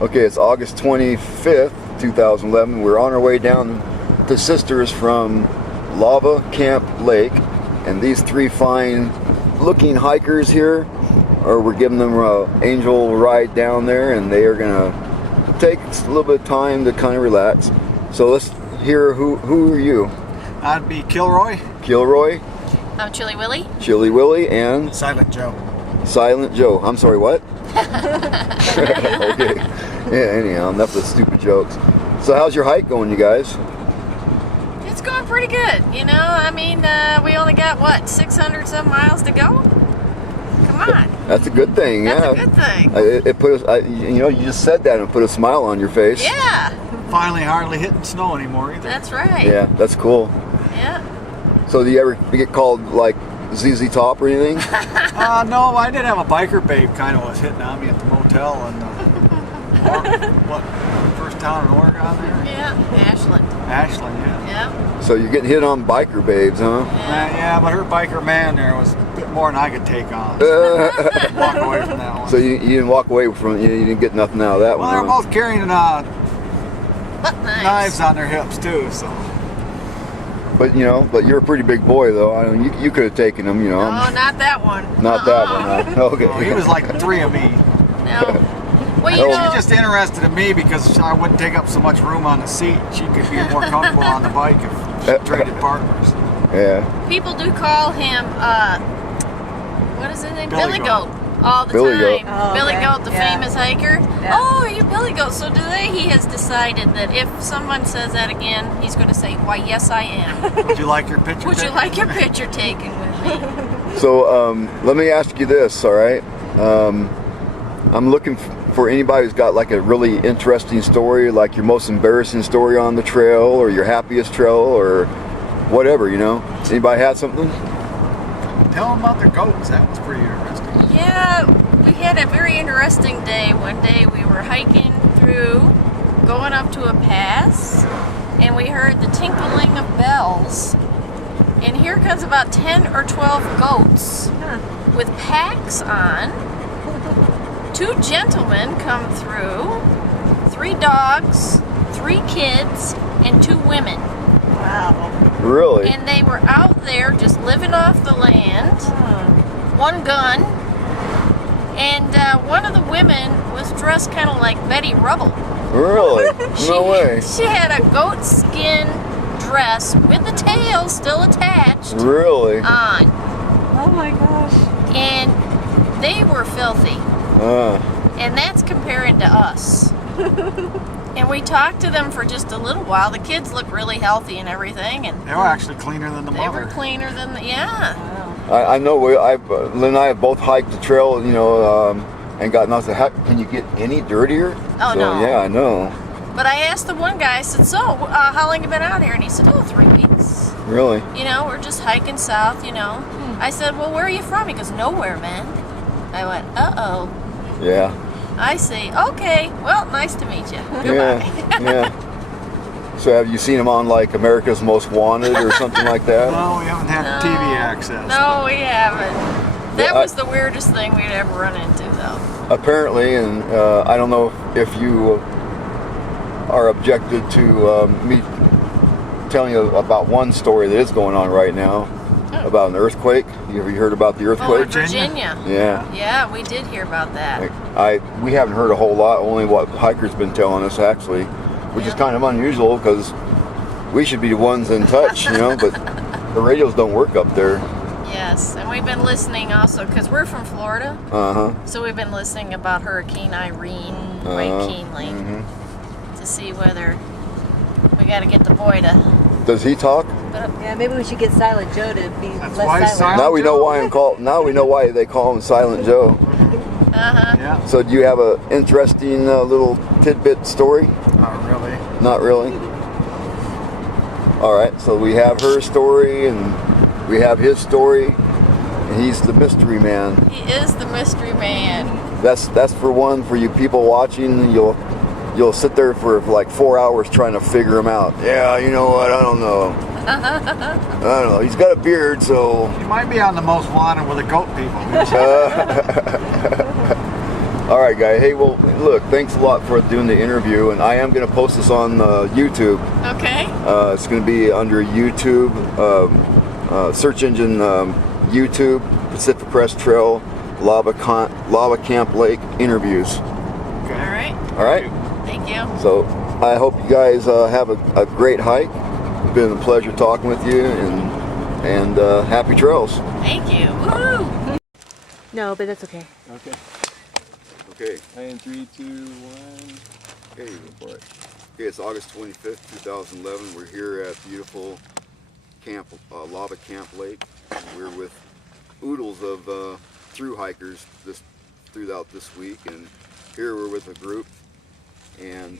Okay, it's August 25th, 2011. We're on our way down to Sisters from Lava Camp Lake, and these three fine looking hikers here, we're giving them an angel ride down there, and they are gonna take a little bit of time to kind of relax. So let's hear who are you? I'd be Kilroy. Kilroy. I'm Chili Willy. Chili Willy and Silent Joe. Silent Joe. I'm sorry, what? Okay. Yeah, anyhow, enough of the stupid jokes. So how's your hike going, you guys? It's going pretty good, you know. I mean, we only got, what, 600 some miles to go? Come on. That's a good thing, That's yeah. a good thing. It put us, you know, you just said that and it put a smile on your face. Yeah. Finally hardly hitting snow anymore either. That's right. Yeah, that's cool. Yeah. So do you ever get called, like, ZZ Top or anything? No, I did have a biker babe kind of was hitting on me at the motel in first town in Oregon there? Yeah, Ashland. Ashland, yeah. Yeah. So you're getting hit on biker babes, huh? Yeah, but her biker man there was a bit more than I could take on. Walk away from that one. So you didn't walk away from it, you didn't get nothing out of that Well, one, they're huh? both carrying But nice. knives on their hips too, so. But, you know, you're a pretty big boy, though. I mean, you could have taken him, you know. Oh, not that one. Not that one, huh? Okay. Well, he was like 3 of me. No. Well, She you was know, just interested in me because I wouldn't take up so much room on the seat. She could be more comfortable on the bike if she traded partners. Yeah. people do call him, what is his name? Billy Billy Goat. Goat. All the Billy time. Goat. Oh, Billy okay. Goat, the Yeah. famous hiker. Yeah. Oh, are you Billy Goat? So today he has decided that if someone says that again, he's going to say, why, yes, I am. Would you like your picture Would you taken? like your picture taken with me? So let me ask you this, all right? I'm looking for anybody who's got like a really interesting story, like your most embarrassing story on the trail or your happiest trail or whatever, you know? Anybody had something? Tell them about their goats. That was pretty interesting. Yeah, we had a very interesting day. One day we were hiking through, going up to a pass, and we heard the tinkling of bells. And here comes about 10 or 12 goats with packs on. 2 gentlemen come through, 3 dogs, 3 kids, and 2 women. Wow. Really? And they were out there just living off the land. 1 gun. And one of the women was dressed kind of like Betty Rubble. Really? No way. She had a goat skin dress with the tail still attached Really? on. Oh my gosh. And they were filthy. And that's comparing to us. And we talked to them for just a little while. The kids look really healthy and everything, and They were actually cleaner than the they mother. were cleaner than yeah. I know Lynn and I have both hiked the trail, you know, and got nothing. How can you get any dirtier? Oh, so, no. Yeah, I know. But I asked the one guy, I said, so, how long you been out here? And he said, 3 weeks. Really? You know, we're just hiking south, you know. I said, well, where are you from? He goes, nowhere, man. I went, uh-oh. Yeah. I see. Okay. Well, nice to meet you. Goodbye. Yeah. Yeah. So have you seen them on like America's Most Wanted or something like that? No, we haven't had TV access. No, we haven't. That Yeah, was the weirdest thing we'd ever run into, though. Apparently, and I don't know if you are objected to me telling you about one story that is going on right now about an earthquake. You ever heard about the Oh, earthquake? in Virginia. Yeah. Yeah, we did hear about that. We haven't heard a whole lot. Only what hikers been telling us actually, which is kind of unusual because we should be the ones in touch, you know. But the radios don't work up there. Yes, and we've been listening also because we're from Florida. So we've been listening about Hurricane Irene quite keenly to see whether we got to get the boy to. Does he talk? Yeah, maybe we should get Silent Joe to be That's less why silent. Silent Now we know Joe? why Now we know why they call him Silent Joe. Yeah, So do you have a interesting little tidbit story? not really. Not really. All right. So we have her story and we have his story, and he's the mystery man. He is the mystery man. That's for one for you people watching. You'll sit there for like 4 hours trying to figure him out. Yeah, you know what? I don't know. I don't know. He's got a beard, so. You might be on the Most Wanted with the goat people. All right, guy. Hey, well, look, thanks a lot for doing the interview, and I am going to post this on YouTube. Okay. It's going to be under YouTube, search engine YouTube, Pacific Crest Trail, Lava Camp Lake interviews. Okay. All right. All right? Thank you. So I hope you guys have a great hike. It's been a pleasure talking with you, and happy trails. Thank you. Woo! No, but that's okay. Okay. Okay. And 3, 2, 1. Okay. Go for it. Okay, it's August 25th, 2011. We're here at beautiful Lava Camp Lake. We're with oodles of through hikers throughout this week, and here we're with a group. And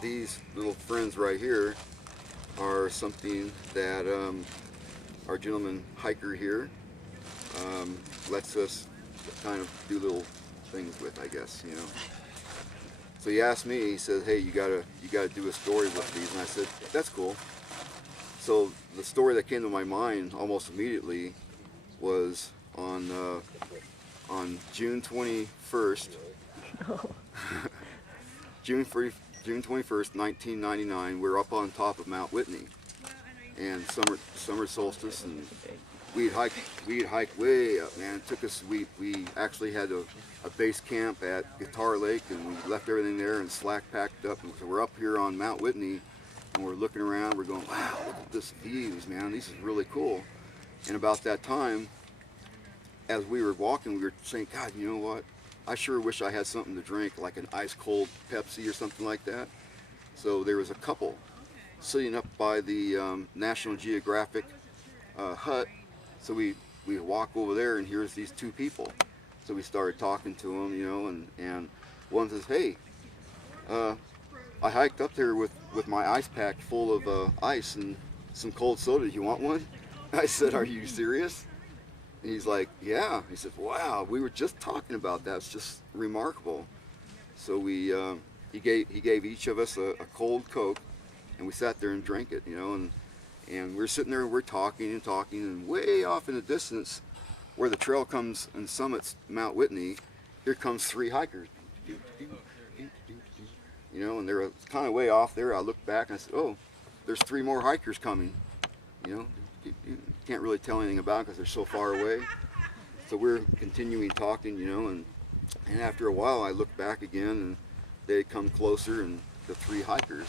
these little friends right here are something that our gentleman hiker here lets us kind of do little things with, I guess, you know. So he asked me, he said, hey, you gotta do a story with these, and I said, that's cool. So the story that came to my mind almost immediately was on June 21st, June 21st, 1999, we were up on top of Mount Whitney, and summer solstice, and we'd hike way up, man. It took us, we actually had a base camp at Guitar Lake, and we left everything there and slack packed up, and so we're up here on Mount Whitney, and we're looking around, we're going, wow, look at this views, man, this is really cool. And about that time, as we were walking, we were saying, God, you know what, I sure wish I had something to drink, like an ice cold Pepsi or something like that. So there was a couple sitting up by the National Geographic hut. So we walk over there, and here's these two people. So we started talking to them, you know, and one says, hey, I hiked up there with my ice pack full of ice and some cold soda. Do you want one? I said, are you serious? And he's like, yeah. He said, wow, we were just talking about that. It's just remarkable. So we he gave each of us a cold Coke, and we sat there and drank it, you know, and we're sitting there and we're talking, and way off in the distance, where the trail comes and summits Mount Whitney, here comes three hikers. You know, and they're kind of way off there. I looked back and I said, oh, there's three more hikers coming. You know, you can't really tell anything about them because they're so far away. So we're continuing talking, you know, and after a while I looked back again, and they come closer, and the three hikers.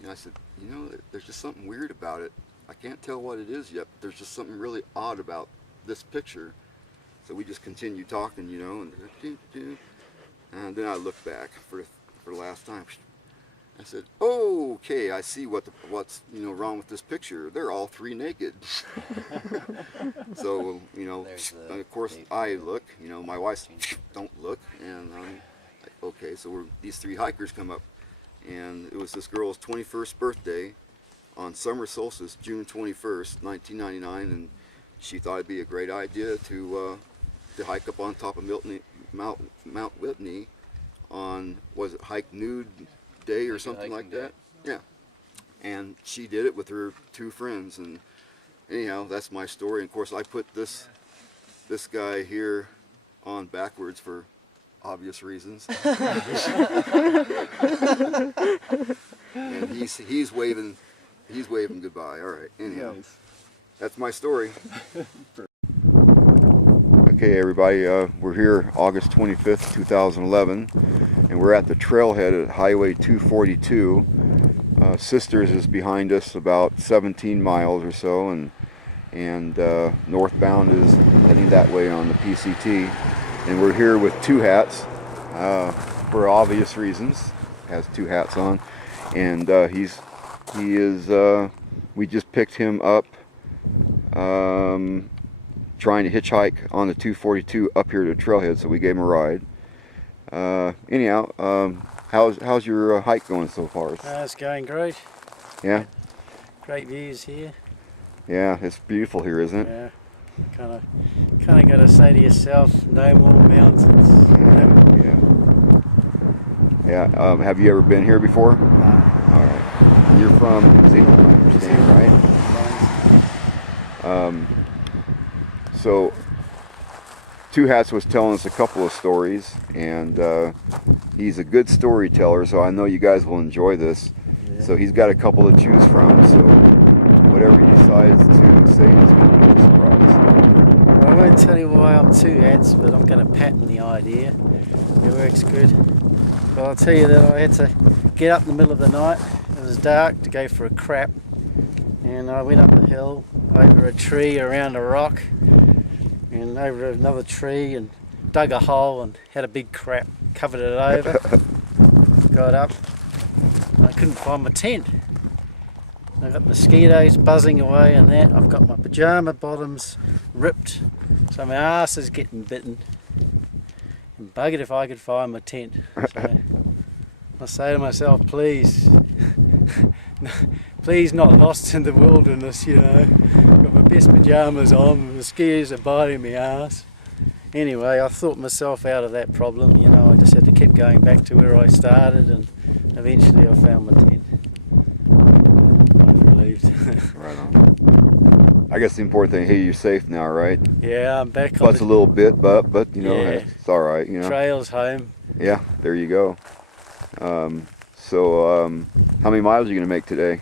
And I said, you know, there's just something weird about it. I can't tell what it is yet, but there's just something really odd about this picture. So we just continue talking, you know, and then I looked back for the last time. I said, oh, okay, I see what's you know wrong with this picture. They're all three naked. So, you know, of course I look, you know, my wife don't look, and I'm like, okay, so these three hikers come up, and it was this girl's 21st birthday on summer solstice, June 21st, 1999, and she thought it'd be a great idea to hike up on top of Mount Whitney on, was it Hike Nude Day or something like that? Yeah. And she did it with her two friends, and anyhow, that's my story. And of course I put this guy here on backwards for obvious reasons. And he's waving goodbye. All right, anyhow. Nice. That's my story. Okay, everybody, we're here August 25th, 2011, and we're at the trailhead at Highway 242. Sisters is behind us about 17 miles or so, and northbound is heading that way on the PCT. And we're here with two hats for obvious reasons. Has two hats on, and we just picked him up trying to hitchhike on the 242 up here to the trailhead, so we gave him a ride. Anyhow, how's your hike going so far? It's going great. Yeah? Great views here. Yeah, it's beautiful here, isn't it? Yeah. Kind of got to say to yourself, no more mountains. Yeah. Have you ever been here before? No. All right. You're from New Zealand, I understand, right? So Two Hats was telling us a couple of stories, and he's a good storyteller, so I know you guys will enjoy this. Yeah. So he's got a couple to choose from, so whatever he decides to say is going to be a surprise. I won't tell you why I'm Two Hats, but I'm going to patent the idea. It works good. But I'll tell you that I had to get up in the middle of the night. It was dark to go for a crap, and I went up the hill, over a tree, around a rock, and over another tree, and dug a hole and had a big crap, covered it over. Got up, and I couldn't find my tent. I've got mosquitoes buzzing away and that. I've got my pyjama bottoms ripped, so my ass is getting bitten. And buggered if I could find my tent. So I say to myself, please, please not lost in the wilderness, you know. Got my best pyjamas on, the mosquitoes are biting my ass. Anyway, I thought myself out of that problem, you know. I just had to keep going back to where I started, and eventually I found my tent. I'm relieved. Right on. I guess the important thing, hey, you're safe now, right? Yeah, I'm back on Butts a little bit, but you know, Yeah. it's all right, you know. trails home. Yeah, there you go. So how many miles are you going to make today?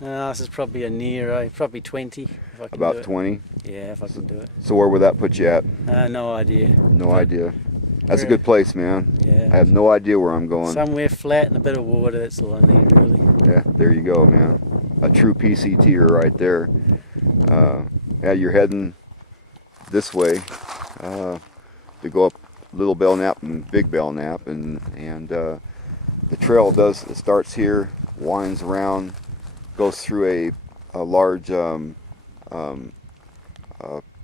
This is probably a near, probably 20 if I can About do it. 20? Yeah, if I can do it. So where would that put you at? No idea. No idea. That's a Where- good place, man. Yeah. I have no idea where I'm going. Somewhere flat and a bit of water, that's all I need really. Yeah, there you go, man. A true PCTer right there. Yeah, you're heading this way to go up Little Belknap and Big Belknap, and the trail it starts here, winds around, goes through a large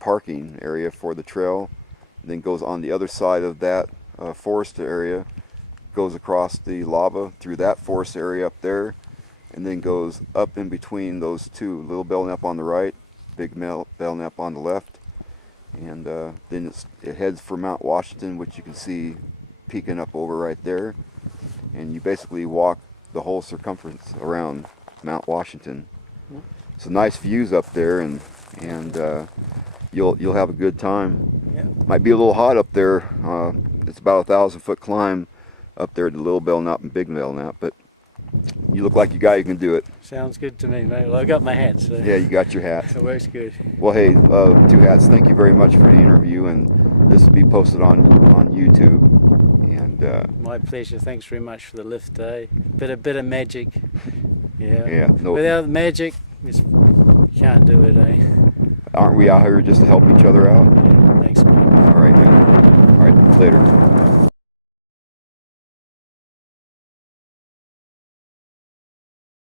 parking area for the trail, and then goes on the other side of that forest area, goes across the lava through that forest area up there, and then goes up in between those two, Little Belknap on the right, Big Belknap on the left, and then it heads for Mount Washington, which you can see peeking up over right there, and you basically walk the whole circumference around Mount Washington. So nice views up there, and you'll have a good time. Yeah. Might be a little hot up there. It's about 1,000-foot climb up there to Little Belknap and Big Belknap, but you look like you can do it. Sounds good to me, mate. Well, I got my hat, so Yeah, you got your hat. it works good. Well, hey, Two Hats, thank you very much for the interview, and this will be posted on YouTube. And My pleasure. Thanks very much for the lift, eh? Bit of magic. Yeah. yeah, no, Without magic, you can't do it, eh? aren't we out here just to help each other out? Yeah. Thanks, mate. All right, man. All right, later.